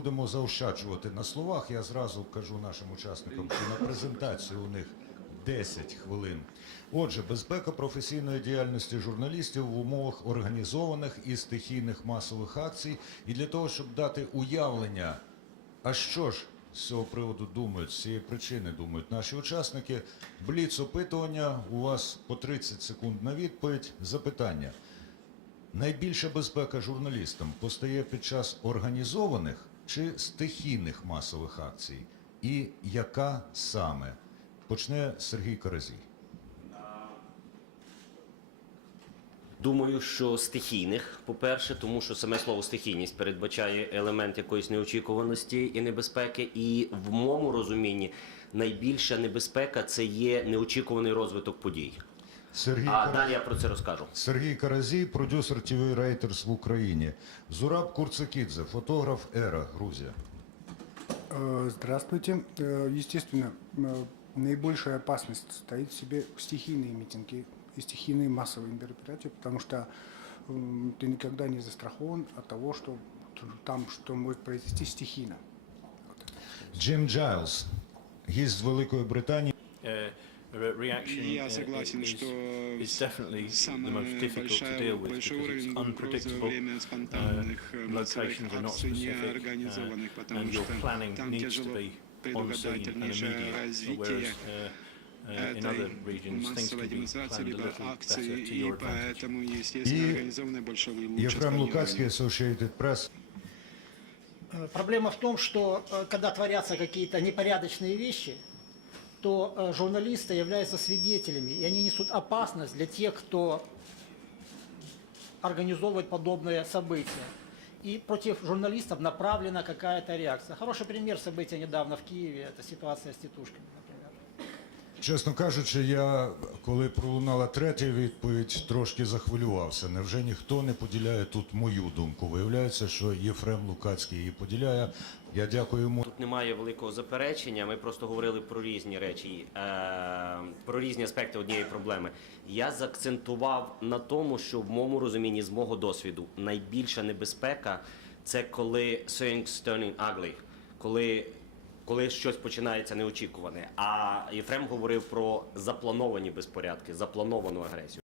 будемо заощаджувати на словах. Я зразу кажу нашим учасникам, що на презентацію у них 10 хвилин. Отже, безпека професійної діяльності журналістів в умовах організованих і стихійних масових акцій, і для того, щоб дати уявлення, а що ж з цього приводу думають, з цієї причини думають наші учасники. Бліц опитування у вас по 30 секунд на відповідь. Запитання. Найбільша безпека журналістам постає під час організованих чи стихійних масових акцій, і яка саме почне Сергій Каразій? Думаю, що стихійних, по-перше, тому що саме слово стихійність передбачає елемент якоїсь неочікуваності і небезпеки. І в моєму розумінні найбільша небезпека це є неочікуваний розвиток подій. Сергій, А Кара- далі я про це розкажу. Сергій Каразій, продюсер TV Reuters в Україні. Зураб Курцакідзе, фотограф Ера, Грузія. Э, Здравствуйте. Э, Естественно, э, наибольшая опасность стоит в себе стихийные митинги и стихийные массовые мероприятия, потому что м, ты никогда не застрахован от того, что там что может произойти стихийно. Джим Джайлз, гість з Великої Британії. Я согласен, что самое большой, большой уровень угрозы во время uh, спонтанных э, массовых акций не uh, потому что там тяжело предугадать развитие uh, этой массовой демонстрации либо акции, и поэтому, естественно, организованное больше лучше Ефрем Лукацкий, Associated Press. Э, проблема в том, что э, когда творятся какие-то непорядочные вещи – то э, журналисты являются свидетелями, и они несут опасность для тех, кто организовывает подобные события. И против журналистов направлена какая-то реакция. Хороший пример события недавно в Киеве, это ситуация с тетушками, например. Чесно кажучи, я коли пролунала третя відповідь, трошки захвилювався. Невже ніхто не поділяє тут мою думку? Виявляється, що Єфрем Лукацький її поділяє. Я дякую йому. Тут немає великого заперечення. Ми просто говорили про різні речі, е, про різні аспекти однієї проблеми. Я заакцентував на тому, що в моєму розумінні з мого досвіду найбільша небезпека це коли things turning ugly. коли коли щось починається неочікуване. А Єфрем говорив про заплановані безпорядки, заплановану агресію.